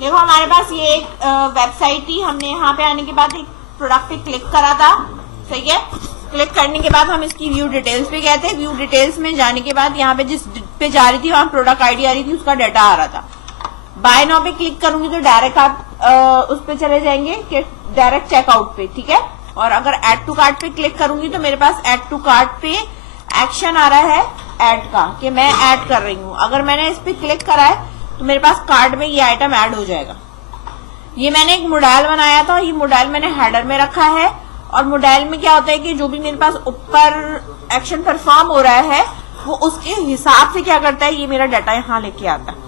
देखो हमारे पास ये एक वेबसाइट थी, हमने यहाँ पे आने के बाद एक प्रोडक्ट पे क्लिक करा था, सही है। क्लिक करने के बाद हम इसकी व्यू डिटेल्स पे गए थे। व्यू डिटेल्स में जाने के बाद यहाँ पे जिस पे जा रही थी वहां प्रोडक्ट आईडी आ रही थी, उसका डाटा आ रहा था। बाय नाउ पे क्लिक करूंगी तो डायरेक्ट आप उस पे चले जाएंगे कि डायरेक्ट चेकआउट पे, ठीक है। और अगर एड टू कार्ट पे क्लिक करूंगी तो मेरे पास एड टू कार्ट पे एक्शन आ रहा है ऐड का, कि मैं ऐड कर रही हूँ। अगर मैंने इस पे क्लिक करा है तो मेरे पास कार्ड में ये आइटम ऐड हो जाएगा। ये मैंने एक मॉडल बनाया था, ये मॉडल मैंने हेडर में रखा है। और मॉडल में क्या होता है कि जो भी मेरे पास ऊपर एक्शन परफॉर्म हो रहा है वो उसके हिसाब से क्या करता है, ये मेरा डाटा यहाँ लेके आता है।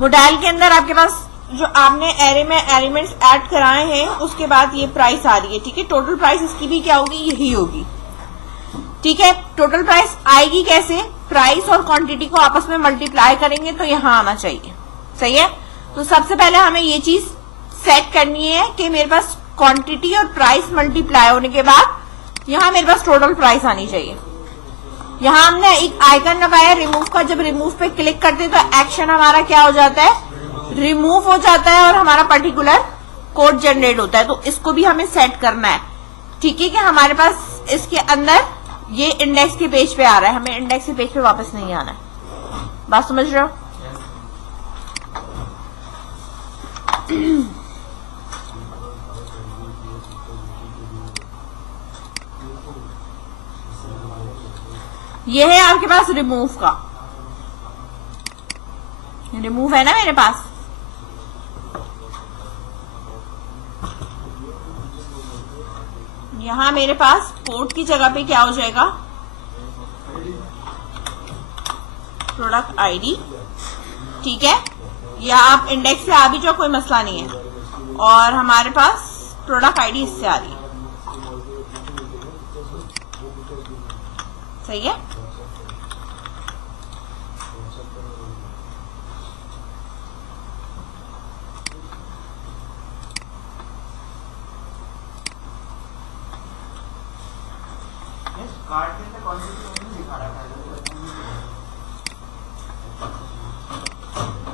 मॉडल के अंदर आपके पास जो आपने एरे में एलिमेंट्स ऐड कराए हैं उसके बाद ये प्राइस आ रही है, ठीक है। टोटल प्राइस इसकी भी क्या होगी, यही होगी, ठीक है। टोटल प्राइस आएगी कैसे, प्राइस और क्वांटिटी को आपस में मल्टीप्लाई करेंगे तो यहाँ आना चाहिए, सही है। तो सबसे पहले हमें ये चीज सेट करनी है कि मेरे पास क्वांटिटी और प्राइस मल्टीप्लाई होने के बाद यहाँ मेरे पास टोटल प्राइस आनी चाहिए। यहाँ हमने एक आइकन लगाया रिमूव का, जब रिमूव पे क्लिक करते तो एक्शन हमारा क्या हो जाता है, रिमूव हो जाता है और हमारा पर्टिकुलर कोड जनरेट होता है। तो इसको भी हमें सेट करना है, ठीक है, कि हमारे पास इसके अंदर ये इंडेक्स के पेज पे आ रहा है, हमें इंडेक्स के पेज पे वापस नहीं आना है। बात समझ रहे हो? ये है आपके पास रिमूव का, रिमूव है ना मेरे पास। यहां मेरे पास पोर्ट की जगह पे क्या हो जाएगा, प्रोडक्ट आईडी, ठीक है। या आप इंडेक्स से आ भी जाओ, कोई मसला नहीं है। और हमारे पास प्रोडक्ट आईडी इससे आ रही है, सही है।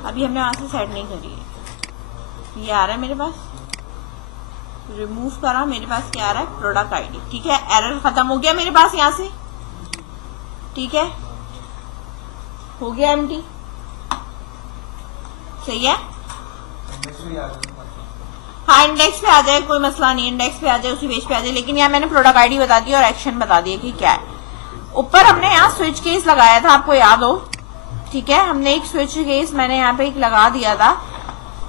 अभी हमने वहां से सेट नहीं करी है, ये आ रहा है मेरे पास, रिमूव करा, मेरे पास क्या आ रहा है, प्रोडक्ट आईडी, ठीक है। एरर खत्म हो गया मेरे पास यहाँ से, ठीक है, हो गया एम्प्टी, सही है। हाँ इंडेक्स पे आ जाए, कोई मसला नहीं, इंडेक्स पे आ जाए, उसी पेज पे आ जाए। लेकिन यहाँ मैंने प्रोडक्ट आईडी बता दी और एक्शन बता दिया कि क्या है। ऊपर हमने यहाँ स्विच केस लगाया था, आपको याद हो, ठीक है। हमने एक स्विच केस मैंने यहाँ पे एक लगा दिया था,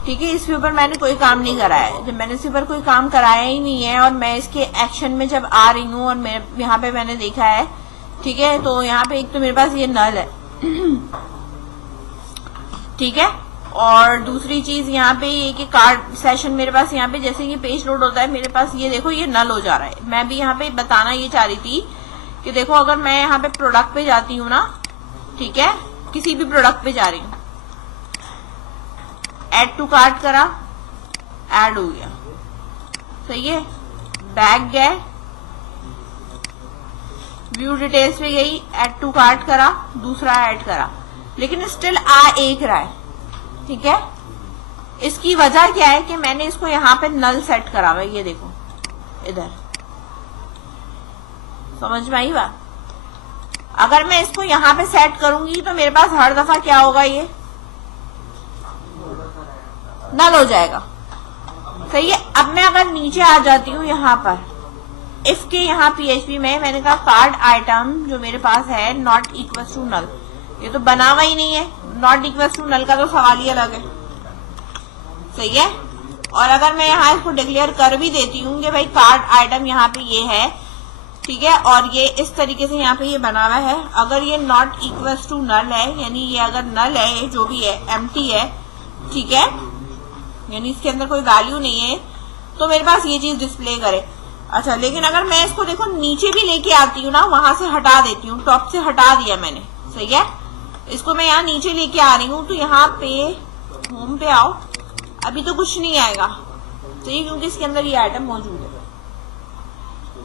ठीक है। इसके ऊपर मैंने कोई काम नहीं कराया है। जब मैंने इसके ऊपर कोई काम कराया ही नहीं है और मैं इसके एक्शन में जब आ रही हूँ और मैं यहाँ पे मैंने देखा है, ठीक है, तो यहाँ पे एक तो मेरे पास ये नल है, ठीक है। और दूसरी चीज यहाँ पे ये कि कार्ड सेशन मेरे पास यहाँ पे जैसे ये पेज लोड होता है मेरे पास ये देखो ये नल हो जा रहा है। मैं भी यहाँ पे बताना ये चाह रही थी कि देखो अगर मैं यहाँ पे प्रोडक्ट पे जाती हूँ ना, ठीक है, किसी भी प्रोडक्ट पे जा रही हूँ, ऐड टू कार्ट करा, ऐड हो गया, सही है। बैक गए, व्यू डिटेल्स पे गई, ऐड टू कार्ट करा, दूसरा ऐड करा, लेकिन स्टिल आ एक रहा है, ठीक है। इसकी वजह क्या है कि मैंने इसको यहाँ पे नल सेट करा हुआ है, ये देखो इधर, समझ में आई बात। अगर मैं इसको यहाँ पे सेट करूंगी तो मेरे पास हर दफा क्या होगा, ये नल हो जाएगा, सही है। अब मैं अगर नीचे आ जाती हूँ यहाँ पर इफ के यहाँ PHP में मैंने कहा कार्ड आइटम जो मेरे पास है नॉट इक्वल टू नल, ये तो बना हुआ ही नहीं है, नॉट इक्वल टू नल का तो सवाल ही अलग है, सही है। और अगर मैं यहाँ इसको डिक्लेयर कर भी देती हूँ कि भाई कार्ड आइटम यहाँ पे ये है, ठीक है, और ये इस तरीके से यहाँ पे ये बना हुआ है, अगर ये नॉट इक्वल टू नल है, यानी ये अगर नल है, जो भी है एम्प्टी है, ठीक है, यानी इसके अंदर कोई वैल्यू नहीं है, तो मेरे पास ये चीज डिस्प्ले करे। अच्छा, लेकिन अगर मैं इसको देखो नीचे भी लेके आती हूँ ना, वहां से हटा देती हूँ, टॉप से हटा दिया मैंने, सही है। इसको मैं यहाँ नीचे लेके आ रही हूँ तो यहाँ पे होम पे आओ, अभी तो कुछ नहीं आएगा, सही, क्योंकि इसके अंदर ये आइटम मौजूद है,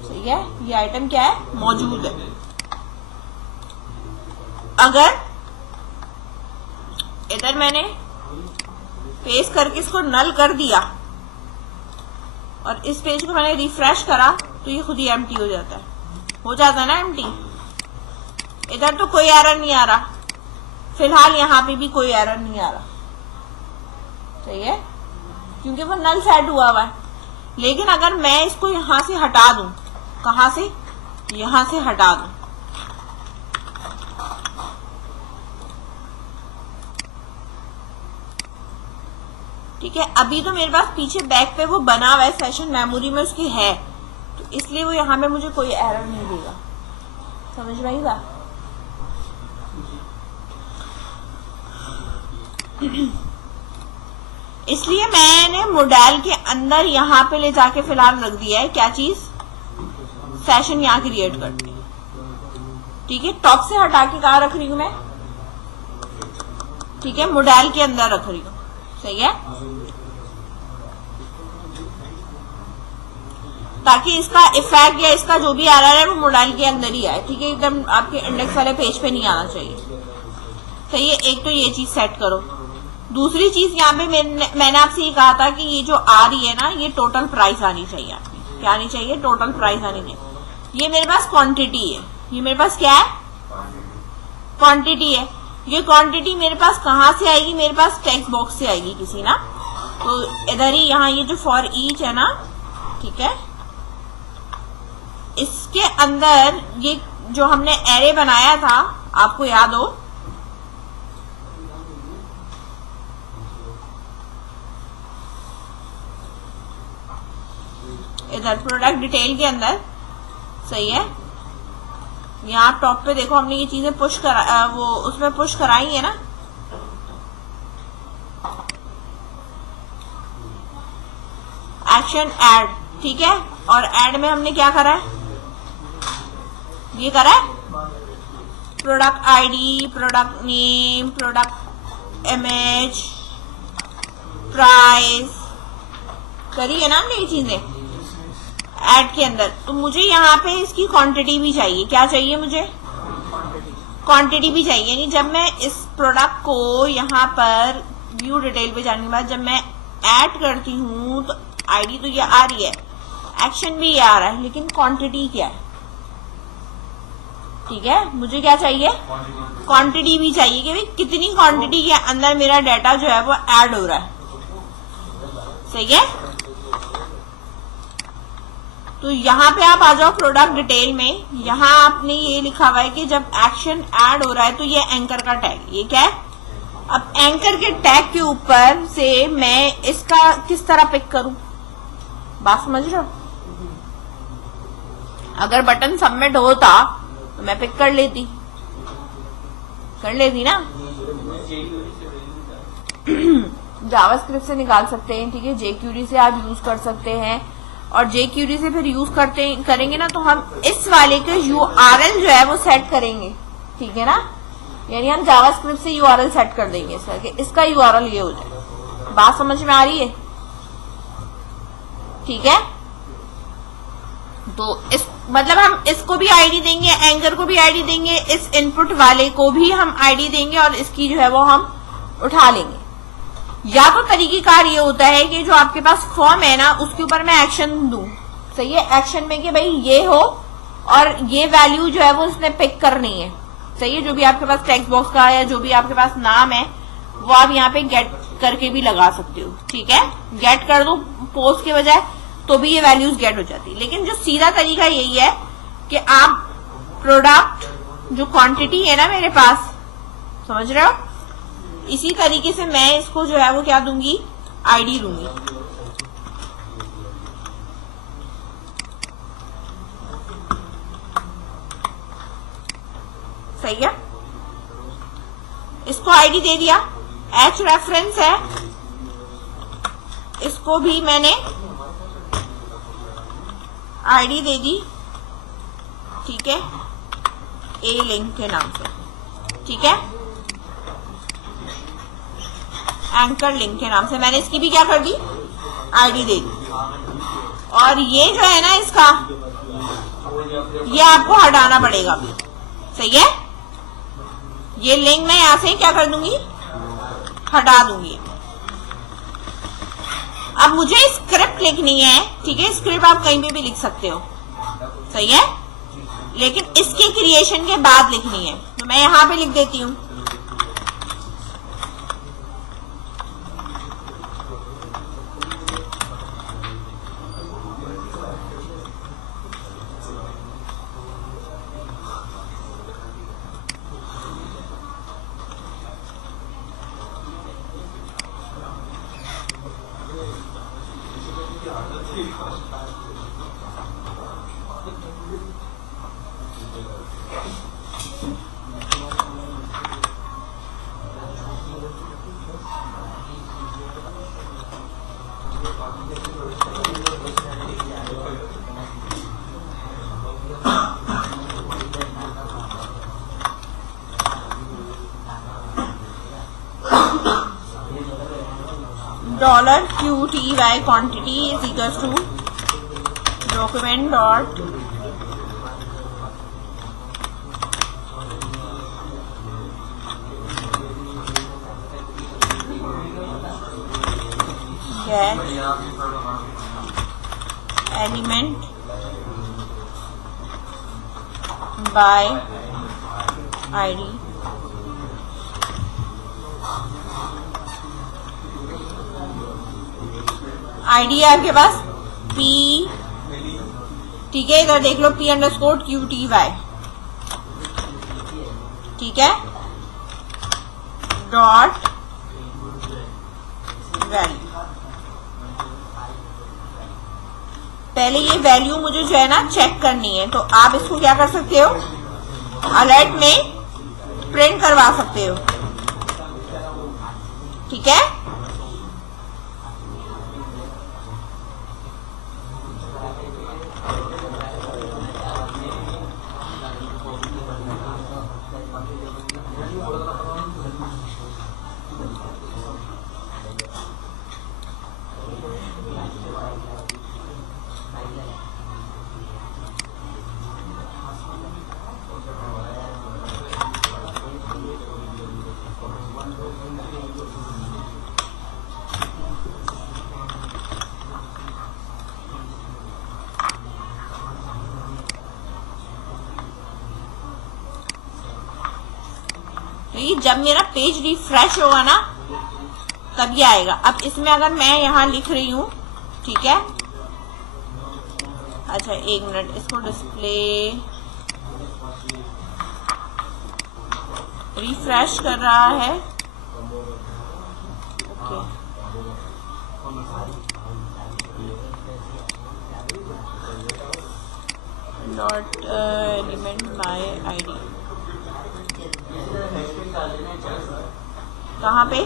सही है, ये आइटम क्या है, मौजूद है। अगर इधर मैंने पेस्ट करके इसको नल कर दिया और इस पेज को मैंने रिफ्रेश करा तो ये खुद ही एम्प्टी हो जाता है ना एम्प्टी। इधर तो कोई एरर नहीं आ रहा, फिलहाल यहाँ पे भी कोई एरर नहीं आ रहा, सही है, क्योंकि वो नल सेट हुआ हुआ है। लेकिन अगर मैं इसको यहां से हटा दूं, कहां से, यहां से हटा दूं, ठीक है, अभी तो मेरे पास पीछे बैक पे वो बना हुआ है, सेशन मेमोरी में उसकी है, तो इसलिए वो यहां पे मुझे कोई एरर नहीं देगा, समझ में आई बात। इसलिए मैंने मॉडल के अंदर यहां पे ले जाके फिलहाल रख दिया है क्या चीज, सेशन यहां क्रिएट करते हैं, ठीक है। टॉप से हटा के कहा रख रही हूं मैं, ठीक है, मॉडल के अंदर रख रही हूं, सही है, ताकि इसका इफेक्ट या इसका जो भी आ रहा है वो मॉडल के अंदर ही आए, ठीक है, एकदम आपके इंडेक्स वाले पेज पे नहीं आना चाहिए, सही है। एक तो ये चीज सेट करो। दूसरी चीज यहाँ पे मैंने आपसे ये कहा था कि ये जो आ रही है ना, ये टोटल प्राइस आनी चाहिए आपकी, क्या आनी चाहिए, टोटल प्राइस आनी चाहिए। ये मेरे पास क्वांटिटी है, ये मेरे पास क्या है, क्वांटिटी है। ये क्वांटिटी मेरे पास कहाँ से आएगी, मेरे पास टेक्स्ट बॉक्स से आएगी किसी ना, तो इधर ही यहाँ ये जो फॉर ईच है ना, ठीक है, इसके अंदर ये जो हमने एरे बनाया था, आपको याद हो, इधर प्रोडक्ट डिटेल के अंदर, सही है, यहाँ टॉप पे देखो हमने ये चीजें पुश करा, वो उसमें पुश कराई है ना, एक्शन ऐड, ठीक है, और ऐड में हमने क्या करा है, ये करा है product ID, product name, product image, price, करी है ना हमने ये चीजें ऐड के अंदर। तो मुझे यहाँ पे इसकी क्वांटिटी भी चाहिए, क्या चाहिए मुझे, क्वांटिटी भी चाहिए, यानी जब मैं इस प्रोडक्ट को यहाँ पर व्यू डिटेल पे जाने के बाद जब मैं ऐड करती हूँ तो आईडी तो ये आ रही है, एक्शन भी ये आ रहा है, लेकिन क्वांटिटी क्या है, ठीक है, मुझे क्या चाहिए, क्वांटिटी भी चाहिए कि भाई कितनी क्वांटिटी के अंदर मेरा डाटा जो है वो ऐड हो रहा है, सही है। तो यहाँ पे आप आ जाओ प्रोडक्ट डिटेल में, यहाँ आपने ये लिखा हुआ है कि जब एक्शन ऐड हो रहा है तो ये एंकर का टैग, ये क्या है, अब एंकर के टैग के ऊपर से मैं इसका किस तरह पिक करूं, बात समझ रहे हो। अगर बटन सबमिट होता तो मैं पिक कर लेती ना, जावास्क्रिप्ट से निकाल सकते हैं, ठीक है, जेक्यूरी से आप यूज कर सकते हैं, और जेक्यूरी से फिर यूज करेंगे ना तो हम इस वाले के यूआरएल जो है वो सेट करेंगे, ठीक है ना, यानी हम जावास्क्रिप्ट से यूआरएल सेट कर देंगे सर कि इसका यूआरएल ये हो जाए, बात समझ में आ रही है, ठीक है। तो इस मतलब हम इसको भी आईडी देंगे, एंकर को भी आईडी देंगे, इस इनपुट वाले को भी हम आईडी देंगे और इसकी जो है वो हम उठा लेंगे। या तो तरीकेकार ये होता है कि जो आपके पास फॉर्म है ना उसके ऊपर मैं एक्शन दूं, सही है, एक्शन में कि भाई ये हो और ये वैल्यू जो है वो उसने पिक करनी है, सही है, जो भी आपके पास टेक्स्ट बॉक्स का या जो भी आपके पास नाम है वो आप यहाँ पे गेट करके भी लगा सकते हो, ठीक है, गेट कर दो पोस्ट के बजाय तो भी ये वैल्यूज गेट हो जाती है। लेकिन जो सीधा तरीका यही है कि आप प्रोडक्ट जो क्वांटिटी है ना मेरे पास, समझ रहे हो, इसी तरीके से मैं इसको जो है वो क्या दूंगी, आईडी दूंगी, सही है, इसको आईडी दे दिया, एच रेफरेंस है, इसको भी मैंने आईडी दे दी, ठीक है, ए लिंक के नाम से, ठीक है, एंकर लिंक के नाम से मैंने इसकी भी क्या कर दी, आईडी दे दी। और ये जो है ना इसका, ये आपको हटाना पड़ेगा अभी, सही है, ये लिंक मैं यहां से क्या कर दूंगी, हटा दूंगी, अब मुझे स्क्रिप्ट लिखनी है, ठीक है, स्क्रिप्ट आप कहीं पे भी लिख सकते हो, सही है, लेकिन इसके क्रिएशन के बाद लिखनी है, तो मैं यहां पे लिख देती हूं। $QTY quantity is equals to document dot get element by ID ID है आपके पास P, ठीक है, इधर देख लो P_QTY, ठीक है, डॉट वैल्यू। पहले ये वैल्यू मुझे जो है ना चेक करनी है, तो आप इसको क्या कर सकते हो, अलर्ट में प्रिंट करवा सकते हो, ठीक है। तो ये जब मेरा पेज रिफ्रेश होगा ना तब ये आएगा। अब इसमें अगर मैं यहां लिख रही हूं, ठीक है, अच्छा एक मिनट, इसको डिस्प्ले रिफ्रेश कर रहा है, okay, dot element by ID, कहाँ पे,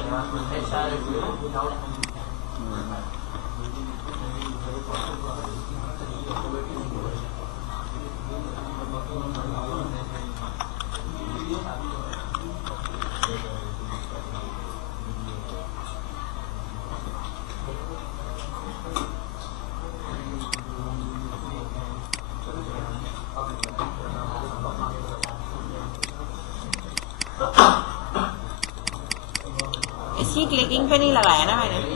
इसकी क्लिकिंग पे नहीं लगाया ना मैंने,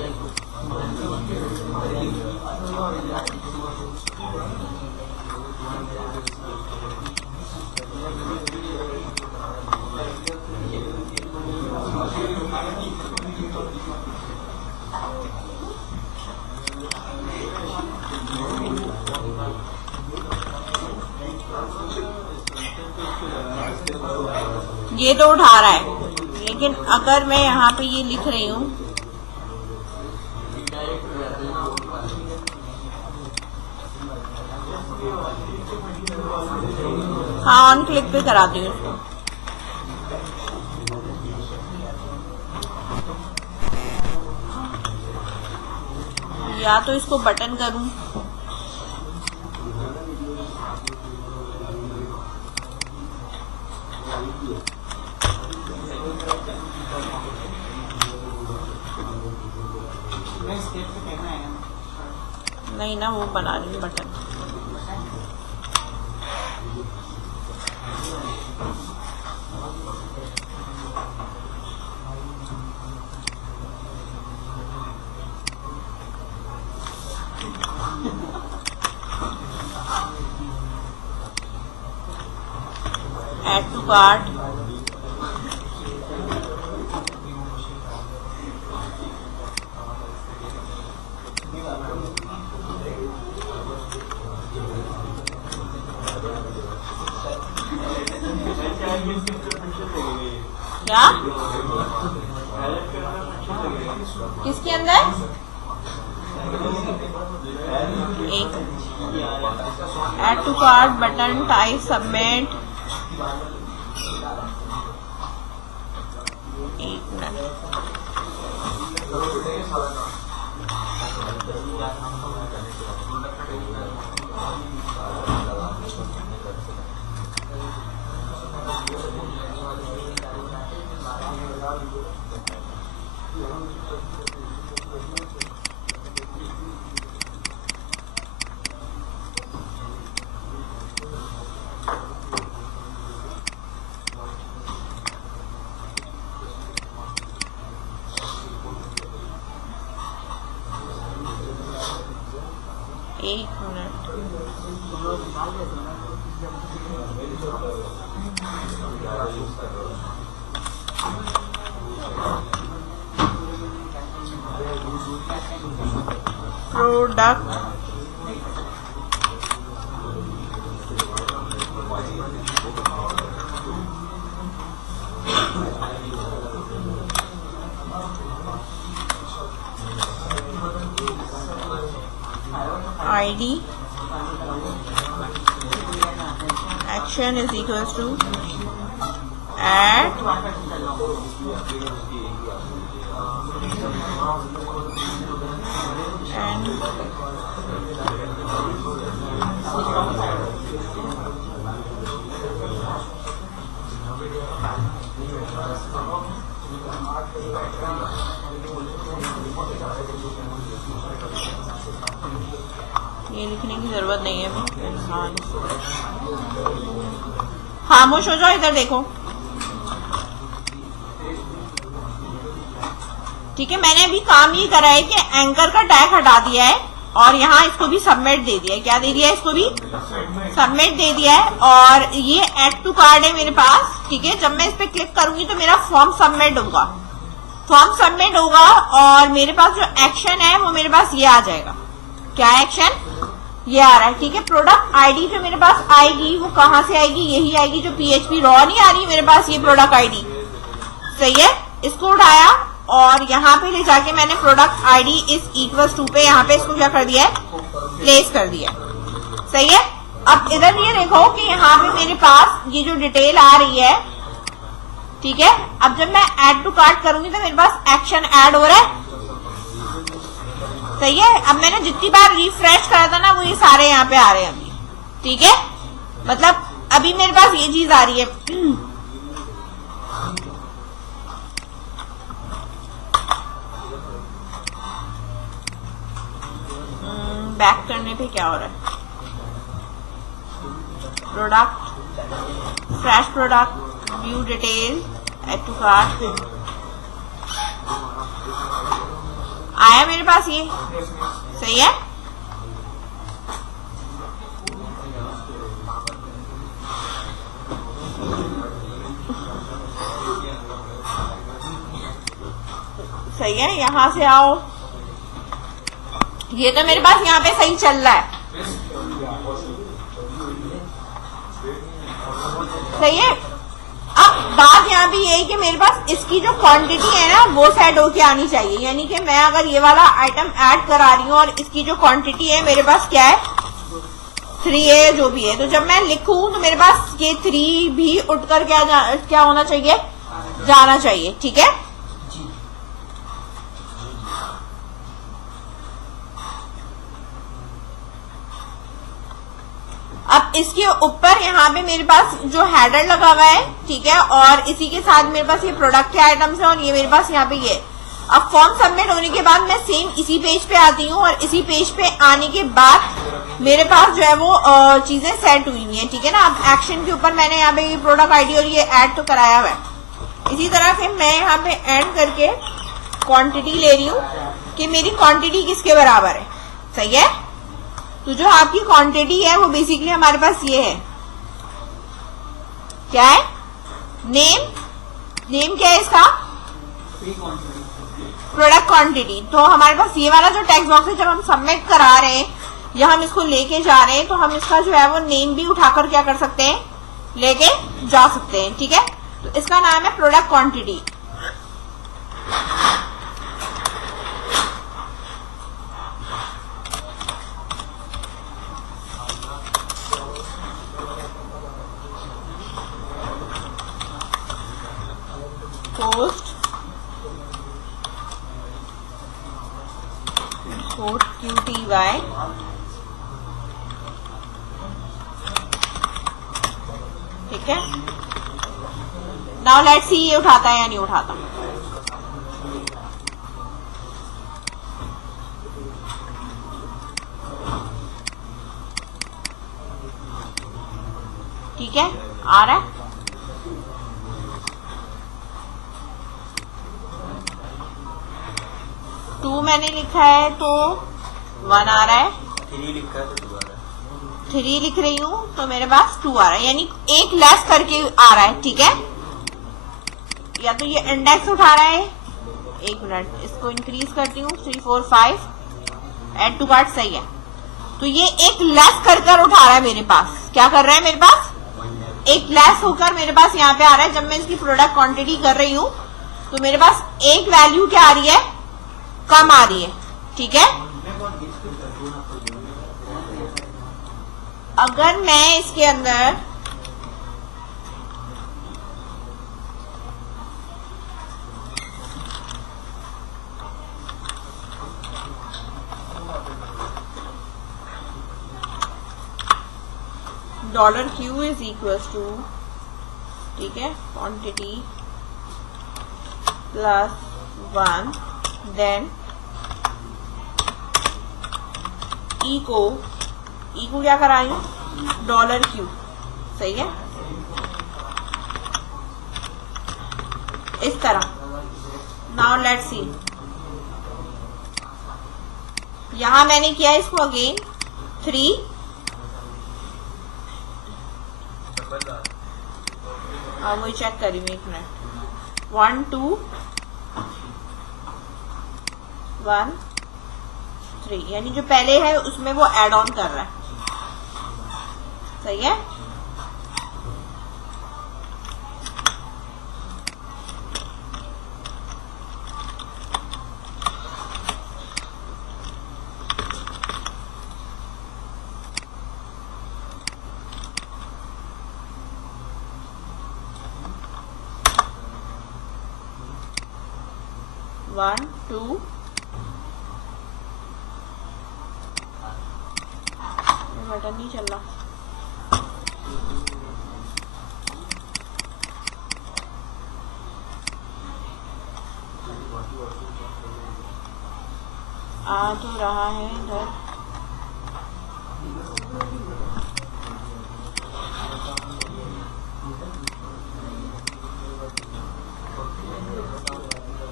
ये तो उठा रहा है, लेकिन अगर मैं यहाँ पे ये लिख रही हूँ, हाँ ऑन क्लिक पे कराती हूँ इसको, या तो इसको बटन करूँ, नहीं ना, वो बना रही हूँ बटन, कार्ट, क्या किसके अंदर एक add to cart button type submit, एक मिनट, एक minute, product ID action is equals to add and ये लिखने की जरूरत नहीं है इंसान, खामोश हो जाओ, इधर देखो। ठीक है, मैंने अभी काम ये करा है कि एंकर का टैग हटा दिया है और यहाँ इसको भी सबमिट दे दिया है। क्या दे दिया है? इसको भी सबमिट दे दिया है। और ये ऐड टू कार्ड है मेरे पास। ठीक है, जब मैं इस पे क्लिक करूंगी तो मेरा फॉर्म सबमिट होगा, फॉर्म सबमिट होगा और मेरे पास जो एक्शन है वो मेरे पास ये आ जाएगा। क्या एक्शन? ये आ रहा है। ठीक है, प्रोडक्ट आईडी जो मेरे पास आएगी वो कहाँ से आएगी? यही आएगी, जो पीएचपी रॉ नहीं आ रही मेरे पास, ये प्रोडक्ट आईडी। सही है, इसको उठाया और यहाँ पे ले जाके मैंने product ID is equals to पे यहाँ पे इसको क्या कर दिया है? प्लेस कर दिया। सही है, अब इधर ये देखो कि यहाँ पे मेरे पास ये जो डिटेल आ रही है, ठीक है, अब जब मैं ऐड टू कार्ट करूंगी तो मेरे पास एक्शन ऐड हो रहा है। सही है, अब मैंने जितनी बार रिफ्रेश करा था ना वो ये सारे यहाँ पे आ रहे हैं अभी। ठीक है, मतलब अभी मेरे पास ये चीज आ रही है। बैक करने पे क्या हो रहा है? Product, fresh product, view detail, add to cart आया मेरे पास ये। सही है, सही है, यहां से आओ, ये तो मेरे पास यहाँ पे सही चल रहा है। सही है, अब बात यहाँ पे ये है कि मेरे पास इसकी जो क्वांटिटी है ना वो सेट होके आनी चाहिए। यानी कि मैं अगर ये वाला आइटम ऐड करा रही हूँ और इसकी जो क्वांटिटी है मेरे पास क्या है? 3A जो भी है, तो जब मैं लिखूं तो मेरे पास ये 3 भी उठकर क्या होना चाहिए? जाना चाहिए। ठीक है, अब इसके ऊपर यहाँ पे मेरे पास जो हेडर लगा हुआ है, ठीक है, और इसी के साथ मेरे पास ये प्रोडक्ट के आइटम्स है और ये मेरे पास यहाँ पे ये। अब फॉर्म सबमिट होने के बाद मैं सेम इसी पेज पे आती हूँ और इसी पेज पे आने के बाद मेरे पास जो है वो चीजें सेट हुई हुई है। ठीक है ना, अब एक्शन के ऊपर मैंने यहाँ पे ये प्रोडक्ट आईडी और ये ऐड तो कराया हुआ है। इसी तरह से मैं यहाँ पे ऐड करके क्वांटिटी ले रही हूँ कि मेरी क्वांटिटी किसके बराबर है। सही है, तो जो आपकी क्वांटिटी है वो बेसिकली हमारे पास ये है। क्या है? नेम क्या है इसका? Product quantity. तो हमारे पास ये वाला जो टेक्स्ट बॉक्स है, जब हम सबमिट करा रहे हैं या हम इसको लेके जा रहे हैं, तो हम इसका जो है वो नेम भी उठाकर क्या कर सकते हैं, लेके जा सकते हैं। ठीक है, तो इसका नाम है प्रोडक्ट क्वांटिटी। पोस्ट QTY ठीक है। नाउ लेट्स सी ये उठाता है या नहीं उठाता। ठीक है, आ रहा है। टू मैंने लिखा है तो 1 आ रहा है, 3 लिखा है तो 2 आ रहा है, 3 लिख रही हूँ तो मेरे पास 2 आ रहा है, यानी एक लेस करके आ रहा है। ठीक है, या तो ये इंडेक्स उठा रहा है, एक मिनट इसको इंक्रीज करती हूँ, 3 4 5 एड टू कार्ट सही है। तो ये एक लेस कर उठा रहा है मेरे पास। क्या कर रहा है मेरे पास? एक लेस होकर मेरे पास यहाँ पे आ रहा है। जब मैं इसकी प्रोडक्ट क्वांटिटी कर रही हूँ तो मेरे पास एक वैल्यू क्या आ रही है, कम आ रही है। ठीक है, अगर मैं इसके अंदर $Q इज इक्वल टू, ठीक है, क्वांटिटी प्लस 1, देन ई को क्या कराई हूं, $Q सही है, इस तरह। नाउ लेट्स सी, यहां मैंने किया इसको अगेन 3, वही चेक करी मैं, एक मिनट, 1 2 1 3, यानी जो पहले है उसमें वो ऐड ऑन कर रहा है। सही है, वन टू बटन नहीं चल रहा। आ तो रहा है इधर,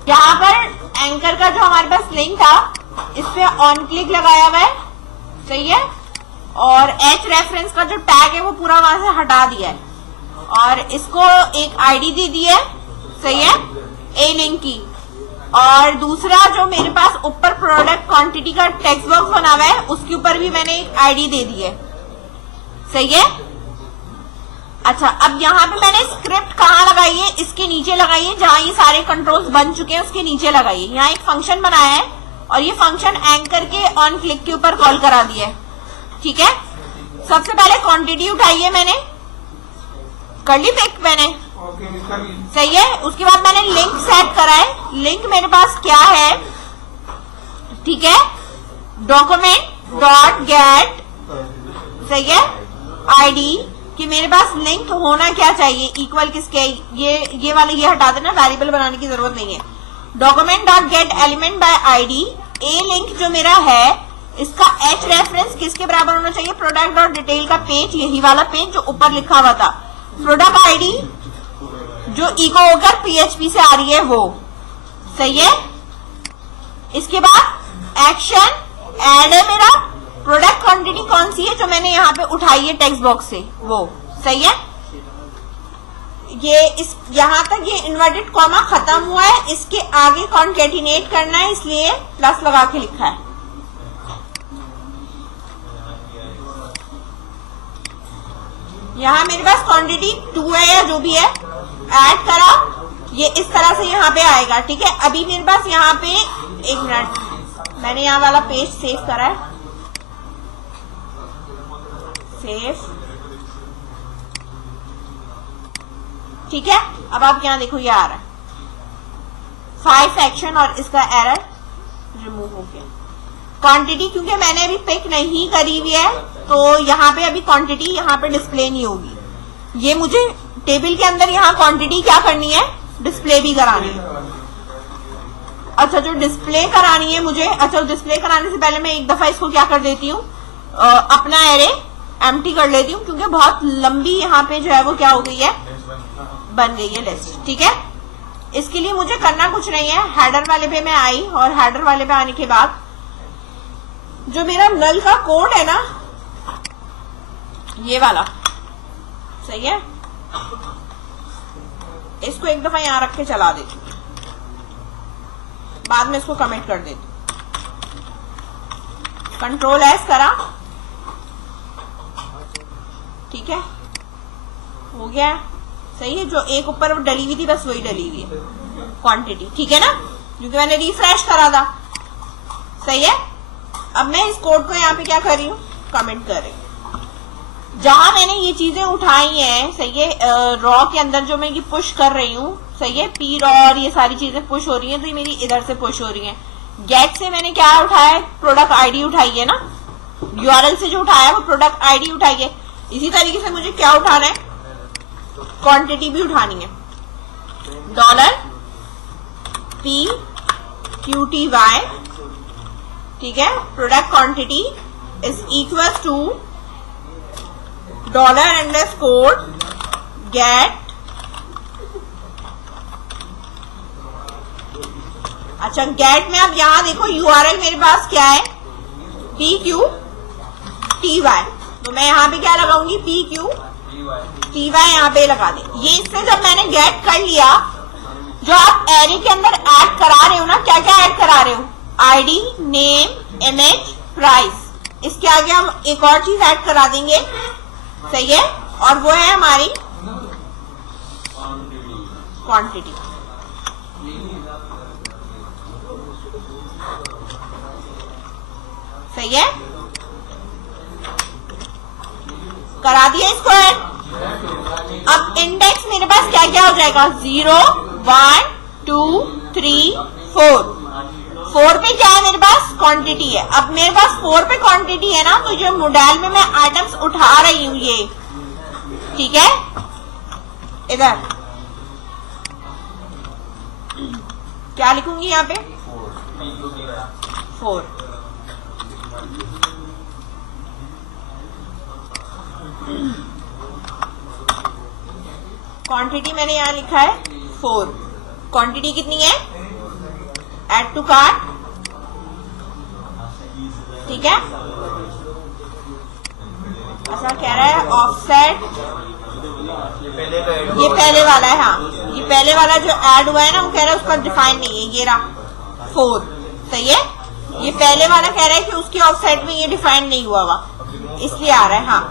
यहाँ पर एंकर का जो हमारे पास लिंक था इस पे ऑन क्लिक लगाया हुआ है, सही है, और एच रेफरेंस का जो टैग है वो पूरा वहां से हटा दिया है, और इसको एक आईडी दे दी है, सही है, ए लिंक की। और दूसरा जो मेरे पास ऊपर प्रोडक्ट क्वांटिटी का टेक्स्ट बॉक्स बना हुआ है उसके ऊपर भी मैंने एक आईडी दे दी है, सही है। अच्छा, अब यहाँ पे मैंने स्क्रिप्ट कहाँ लगाई है, इसके नीचे लगाई है, जहां ये सारे कंट्रोल्स बन चुके हैं उसके नीचे लगाई है। यहाँ एक फंक्शन बनाया है और ये फंक्शन एंकर के ऑन क्लिक के ऊपर कॉल करा दिया है। ठीक है, सबसे पहले क्वांटिटी उठाई है मैंने, कर ली पिक मैंने, सही है। उसके बाद मैंने लिंक सेट करा है, लिंक मेरे पास क्या है, ठीक है, document.get, सही है, आईडी कि मेरे पास लिंक होना क्या चाहिए, इक्वल किसके, ये वाले ये हटा देना, वेरिएबल बनाने की जरूरत नहीं है। document.get element by id, A link जो मेरा है इसका एच रेफरेंस किसके बराबर होना चाहिए, प्रोडक्ट और डिटेल का पेज, यही वाला पेज जो ऊपर लिखा हुआ था, प्रोडक्ट आईडी जो इको होकर पीएचपी से आ रही है वो, सही है। इसके बाद एक्शन ऐड है मेरा, प्रोडक्ट क्वांटिटी कौन सी है जो मैंने यहाँ पे उठाई है टेक्स्ट बॉक्स से, वो, सही है। ये इस यहां तक ये इन्वर्टेड कॉमा खत्म हुआ है, इसके आगे कॉन्केटिनेट करना है, इसलिए प्लस लगा के लिखा है। यहां मेरे पास क्वांटिटी 2 है या जो भी है, ऐड करा, ये इस तरह से यहां पे आएगा। ठीक है, अभी मेरे पास यहां पे, एक मिनट, मैंने यहां वाला पेज सेव करा है, सेव। ठीक है, अब आप यहां देखो ये आ रहा है 5 एक्शन और इसका एरर रिमूव हो गया। क्वांटिटी क्योंकि मैंने अभी पिक नहीं करी हुई है तो यहाँ पे अभी क्वांटिटी यहाँ पे डिस्प्ले नहीं होगी। ये मुझे टेबल के अंदर यहाँ क्वांटिटी क्या करनी है, डिस्प्ले भी करानी है। अच्छा, जो डिस्प्ले करानी है मुझे, अच्छा डिस्प्ले कराने से पहले मैं एक दफा इसको क्या कर देती हूँ, अपना एरे एम्प्टी कर लेती हूँ, क्योंकि बहुत लंबी यहाँ पे जो है वो क्या हो गई है, बन गई है लिस्ट। ठीक है, इसके लिए मुझे करना कुछ नहीं है, हेडर वाले पे मैं आई और हेडर वाले पे आने के बाद जो मेरा नल का कोड है ना, ये वाला, सही है, इसको एक दफा यहां रख के चला देती हूँ, बाद में इसको कमेंट कर देती हूँ। कंट्रोल एस करा, ठीक है, हो गया, सही है। जो एक ऊपर वो डली हुई थी बस वही डली हुई है क्वांटिटी, ठीक है ना, क्योंकि मैंने रिफ्रेश करा था। सही है, अब मैं इस कोड को यहाँ पे क्या कर रही हूँ, कमेंट कर रही हूँ। जहां मैंने ये चीजें उठाई हैं, सही है, रॉ के अंदर जो मैं ये पुश कर रही हूँ, सही है, पी रॉ और ये सारी चीजें पुश हो रही हैं, तो ये मेरी इधर से पुश हो रही हैं। गेट से मैंने क्या उठाया है, प्रोडक्ट आईडी उठाई है ना, यूआरएल से जो उठाया है वो प्रोडक्ट आईडी उठाई है। इसी तरीके से मुझे क्या उठाना है, क्वांटिटी भी उठानी है। $PQTY, ठीक है, product quantity is equal to $_get। अच्छा, गेट में अब यहां देखो यूआरएल मेरे पास क्या है, PQTY, तो मैं यहां पे क्या लगाऊंगी, PQTY यहां पे लगा दे। ये इससे जब मैंने गेट कर लिया, जो आप एरे के अंदर ऐड करा रहे हो ना, क्या क्या ऐड करा रहे हो, आईडी, नेम, इमेज, प्राइस, इसके आगे हम एक और चीज ऐड करा देंगे, सही है, और वो है हमारी क्वांटिटी। सही है, करा दिया इसको ऐड। अब इंडेक्स मेरे पास क्या क्या हो जाएगा, 0, 1, 2, 3, 4। 4 पे क्या है मेरे पास, क्वांटिटी है। अब मेरे पास 4 पे क्वांटिटी है ना, तो जो मॉडल में मैं आइटम्स उठा रही हूं ये, ठीक है, इधर क्या लिखूंगी यहाँ पे, 4। क्वांटिटी मैंने यहां लिखा है 4। क्वांटिटी कितनी है, एड टू कार्ट, ठीक है। अच्छा, कह रहा है ऑफसेट, ये पहले वाला है, हाँ, ये पहले वाला जो ऐड हुआ है ना, वो कह रहा है उसका डिफाइन नहीं है, ये रहा 4, सही है। ये पहले वाला कह रहा है कि उसकी ऑफसेट में ये डिफाइन नहीं हुआ हुआ, इसलिए आ रहा है। हाँ,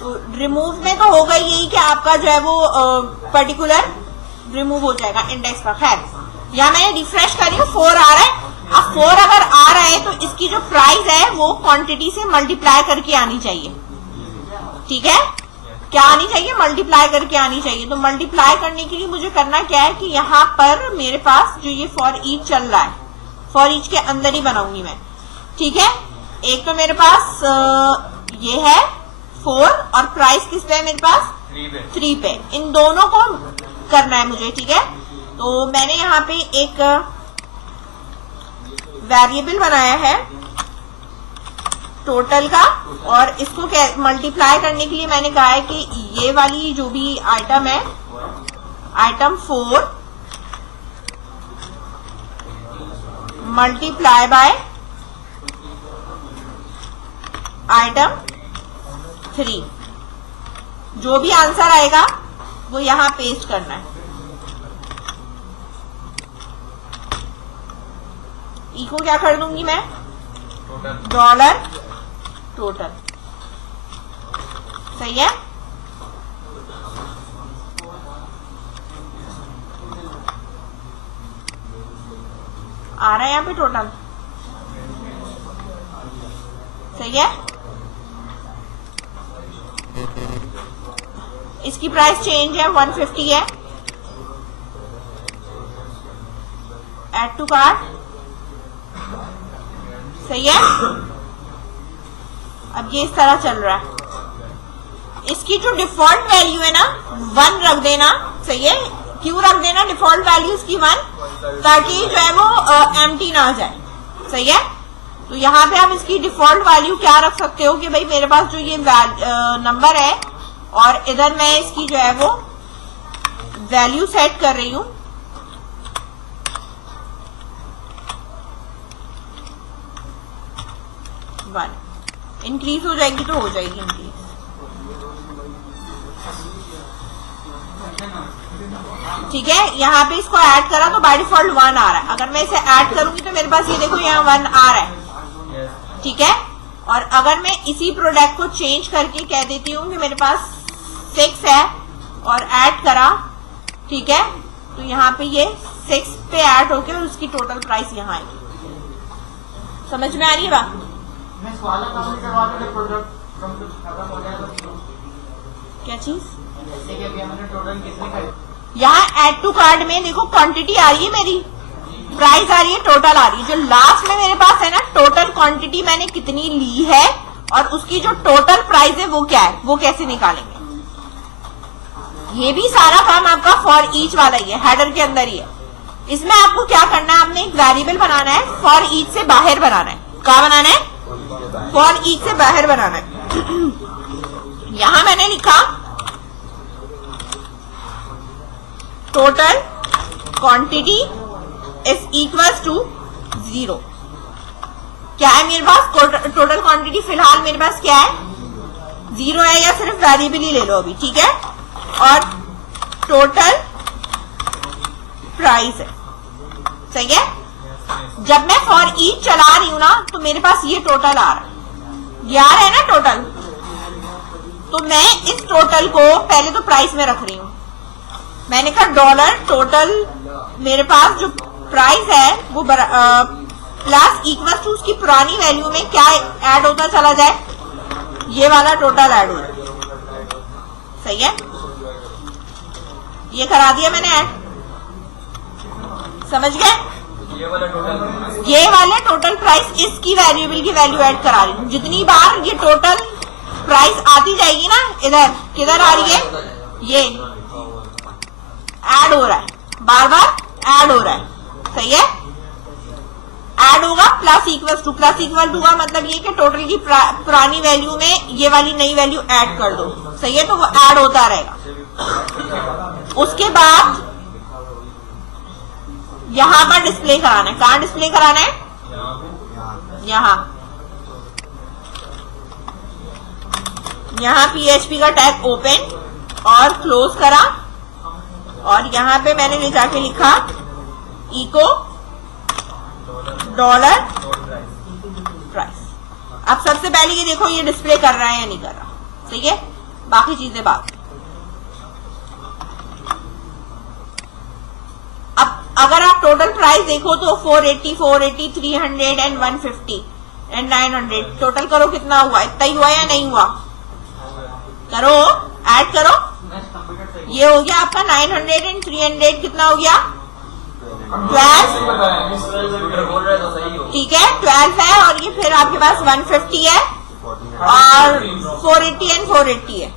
तो रिमूव में तो होगा यही कि आपका जो है वो पर्टिकुलर रिमूव हो जाएगा इंडेक्स का। खैर, यहाँ मैं रिफ्रेश कर रही हूँ, 4 आ रहा है। अब 4 अगर आ रहा है तो इसकी जो प्राइस है वो क्वांटिटी से मल्टीप्लाई करके आनी चाहिए, ठीक है, क्या आनी चाहिए, मल्टीप्लाई करके आनी चाहिए। तो मल्टीप्लाई करने के लिए मुझे करना क्या है कि यहाँ पर मेरे पास जो ये फॉर ईच चल रहा है, फॉर ईच के अंदर ही बनाऊंगी मैं, ठीक है। एक तो मेरे पास ये है 4 और प्राइस किस पे है मेरे पास, 3 पे। इन दोनों को करना है मुझे, ठीक है। तो मैंने यहाँ पे एक वेरिएबल बनाया है टोटल का, और इसको मल्टीप्लाई करने के लिए मैंने कहा है कि ये वाली जो भी आइटम है, आइटम 4 मल्टीप्लाई बाय आइटम 3, जो भी आंसर आएगा वो यहाँ पेस्ट करना है। ई को क्या कर दूंगी मैं, डॉलर टोटल, सही है। आ रहा है यहाँ पे टोटल, सही है। इसकी प्राइस चेंज है 150 है। ऐड टू कार्ट, सही है। अब ये इस तरह चल रहा है। इसकी जो डिफॉल्ट वैल्यू है ना 1 रख देना, सही है। क्यों रख देना डिफॉल्ट वैल्यू इसकी 1, ताकि जो है वो एम्प्टी ना आ जाए, सही है। तो यहाँ पे आप इसकी डिफॉल्ट वैल्यू क्या रख सकते हो कि भाई मेरे पास जो ये नंबर है और इधर मैं इसकी जो है वो वैल्यू सेट कर रही हूं, वन इंक्रीज हो जाएगी तो हो जाएगी इंक्रीज। ठीक है, यहाँ पे इसको ऐड करा तो बाय डिफॉल्ट 1 आ रहा है। अगर मैं इसे ऐड करूंगी तो मेरे पास ये देखो यहाँ 1 आ रहा है, ठीक है। और अगर मैं इसी प्रोडक्ट को चेंज करके कह देती हूँ कि मेरे पास 6 है और ऐड करा, ठीक है, तो यहाँ पे ये 6 पे ऐड होके और उसकी टोटल प्राइस यहाँ आएगी। समझ में आ रही है बात? क्या चीज? यहाँ एड टू कार्ड में देखो क्वांटिटी आ रही है मेरी, प्राइस आ रही है, टोटल आ रही है। जो लास्ट में मेरे पास है ना टोटल क्वांटिटी मैंने कितनी ली है और उसकी जो टोटल प्राइस है वो क्या है, वो कैसे निकालेंगे। ये भी सारा काम आपका फॉर ईच वाला ही है, हेडर के अंदर ही है। इसमें आपको क्या करना है, आपने एक वेरिएबल बनाना है, फॉर ईच से बाहर बनाना है। क्या बनाना है? फॉर ईच से बाहर बनाना है। यहां मैंने लिखा total quantity is equal to 0। क्या है मेरे पास? टोटल क्वांटिटी फिलहाल मेरे पास क्या है? 0 है, या सिर्फ वेरिएबल ही ले लो अभी, ठीक है। और टोटल प्राइस है, सही है। जब मैं फॉर ईच चला रही हूं ना तो मेरे पास ये टोटल आ रहा है, ये आ रहा है ना टोटल। तो मैं इस टोटल को पहले तो प्राइस में रख रही हूं। मैंने कहा डॉलर टोटल, मेरे पास जो प्राइस है वो प्लस इक्वल टू उसकी पुरानी वैल्यू में क्या ऐड होता चला जाए, ये वाला टोटल ऐड हो जाए, सही है। ये करा दिया मैंने ऐड, समझ गए? ये वाले टोटल प्राइस इसकी वेरिएबल की वैल्यू ऐड करा रही हूँ। जितनी बार ये टोटल प्राइस आती जाएगी ना, इधर किधर आ रही है, ये ऐड हो रहा है, बार बार ऐड हो रहा है, सही है। ऐड होगा plus equal to, plus equal to का मतलब ये कि टोटल की पुरानी वैल्यू में ये वाली नई वैल्यू ऐड कर दो, सही है। तो वो ऐड होता रहेगा। उसके बाद यहां पर डिस्प्ले कराना है। कहां डिस्प्ले कराना है? यहां PHP का टैग ओपन और क्लोज करा, और यहां पे मैंने ले जाके लिखा इको डॉलर प्राइस। अब सबसे पहले ये देखो ये डिस्प्ले कर रहा है या नहीं कर रहा, ठीक है। बाकी चीजें बात। अब अगर आप टोटल प्राइस देखो तो 480, 480, 300 एंड 150 एंड 900 टोटल करो, कितना हुआ? इतना ही हुआ या नहीं हुआ? करो, ऐड करो। ये हो गया आपका 900 एंड 300, कितना हो गया? 12, ठीक है, 12 है। और ये फिर आपके पास 150 है और 480 एंड 480 है,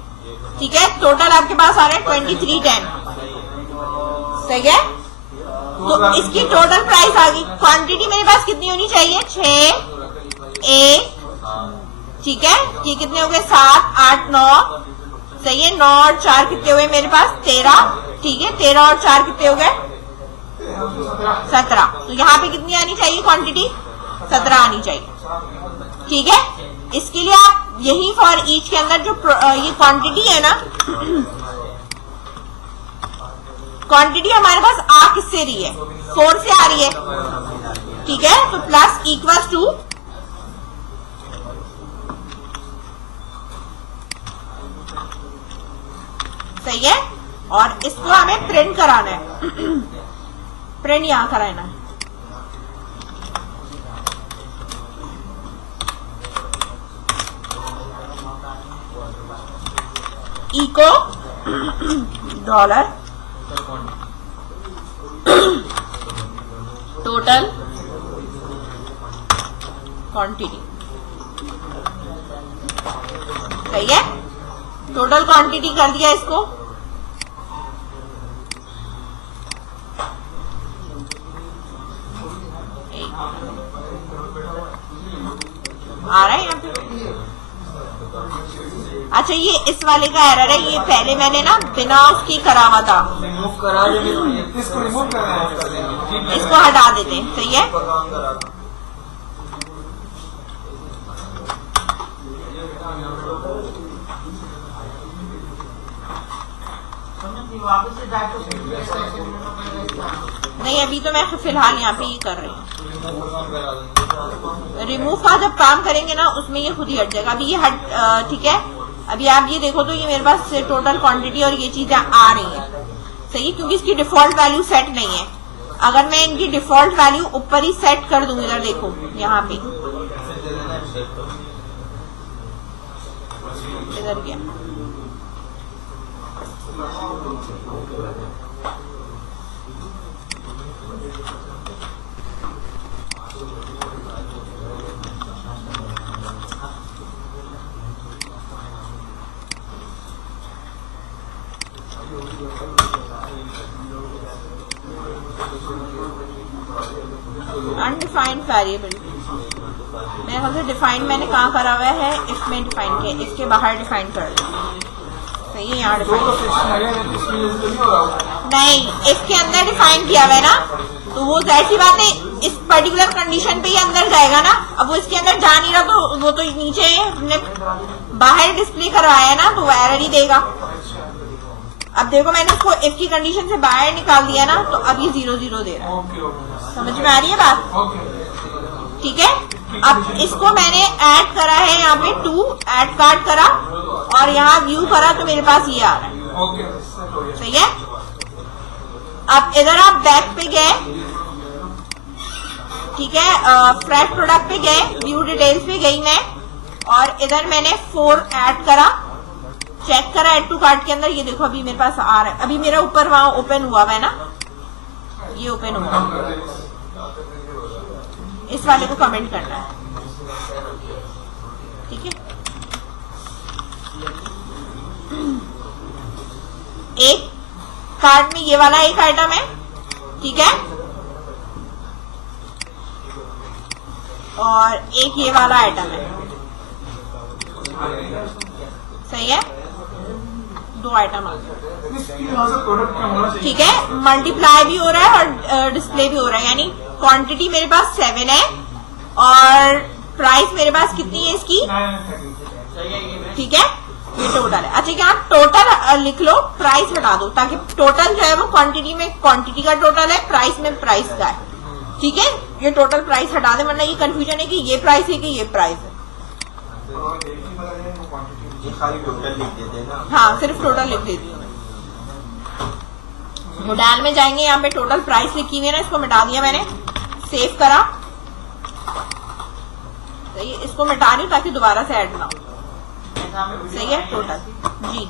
ठीक है। टोटल आपके पास आ रहा है 2310, सही है। तो इसकी टोटल प्राइस आ गई। क्वांटिटी मेरे पास कितनी होनी चाहिए? 6, 1, ठीक है। ये कितने हो गए? 7, 8, 9, सही है। 9 और 4 कितने हुए मेरे पास? 13, ठीक है। 13 और 4 कितने हो गए? 17। तो यहाँ पे कितनी आनी चाहिए क्वांटिटी? 17 आनी चाहिए, ठीक है। इसके लिए आप यही फॉर ईच के अंदर जो ये क्वांटिटी है ना, क्वांटिटी हमारे पास आ किससे रही है, 4 से आ रही है, ठीक है। तो प्लस इक्वल्स टू सही है, और इसको हमें प्रिंट कराना है प्रिंट यहां कराना है। इको डॉलर टोटल क्वांटिटी, सही है। टोटल क्वांटिटी कर दिया इसको, आ रहा है यहाँ पे। अच्छा ये इस वाले का एरर है, ये पहले मैंने ना बिना उसकी करा हुआ था, रिमूव करा देंगे, इसको रिमूव करना है, इसको हटा देते हैं, सही है। नहीं अभी तो मैं फिलहाल यहाँ पे ये कर रही हूँ। रिमूव का जब काम करेंगे ना उसमें ये खुद ही हट जाएगा। अभी ये हट, ठीक है। अभी आप ये देखो तो ये मेरे पास टोटल क्वांटिटी और ये चीजें आ रही हैं, सही है, क्योंकि इसकी डिफॉल्ट वैल्यू सेट नहीं है। अगर मैं इनकी डिफॉल्ट वैल्यू ऊपर ही सेट कर दूं, इधर देखो यहाँ पे, इधर क्या अनडिफाइंड वेरिएबल, मेरे ख्याल से डिफाइन मैंने कहाँ करा हुआ है, इसमें डिफाइन किया, इसके बाहर डिफाइन कर दिया, सही है। यहाँ डिफाइन नहीं, इसके अंदर डिफाइन किया हुआ है ना, तो वो जाहिर सी बात है इस पर्टिकुलर कंडीशन पे ही अंदर जाएगा ना। अब वो इसके अंदर जा नहीं रहा तो वो तो नीचे हमने बाहर डिस्प्ले करवाया है ना, तो वो एरर ही देगा। अब देखो मैंने उसको इफ की कंडीशन से बाहर निकाल दिया ना, तो अब ये 0 0 दे रहा है। समझ में आ रही है बात, ठीक है। अब इसको मैंने ऐड करा है यहाँ पे 2 ऐड कार्ड करा और यहाँ व्यू करा तो मेरे पास ये आ रहा है, सही है। अब इधर आप बैक पे गए, ठीक है, फ्रेश प्रोडक्ट पे गए, व्यू डिटेल्स पे गई मैं, और इधर मैंने 4 ऐड करा, चेक करा ऐड टू कार्ट के अंदर, ये देखो अभी मेरे पास आ रहा है। अभी मेरा ऊपर वहां ओपन हुआ है ना, ये ओपन हुआ, इस वाले को कमेंट करना है, ठीक है। एक कार्ड में ये वाला एक आइटम है, ठीक है, और एक ये वाला आइटम है, सही है। 2 आइटम आ गए, ठीक है। मल्टीप्लाई भी हो रहा है और डिस्प्ले भी हो रहा है, यानी क्वांटिटी मेरे पास 7 है और प्राइस मेरे पास कितनी है इसकी, ठीक है, ये टोटल है। अच्छा क्या टोटल लिख लो, प्राइस हटा दो, ताकि टोटल जो है वो क्वांटिटी में क्वांटिटी का टोटल है, प्राइस में प्राइस का है, ठीक है। ये टोटल प्राइस हटा दे, वरना ये कंफ्यूजन है कि ये प्राइस है कि ये प्राइस है। टोटल लिख देते हैं ना, हाँ सिर्फ टोटल लिख देती हूँ। मोडाल में जाएंगे, यहाँ पे टोटल प्राइस लिखी हुई है ना, इसको मिटा दिया मैंने, सेव करा, सही है। इसको मिटा रही हूँ ताकि दोबारा से ऐड ना हो, सही है। टोटल जी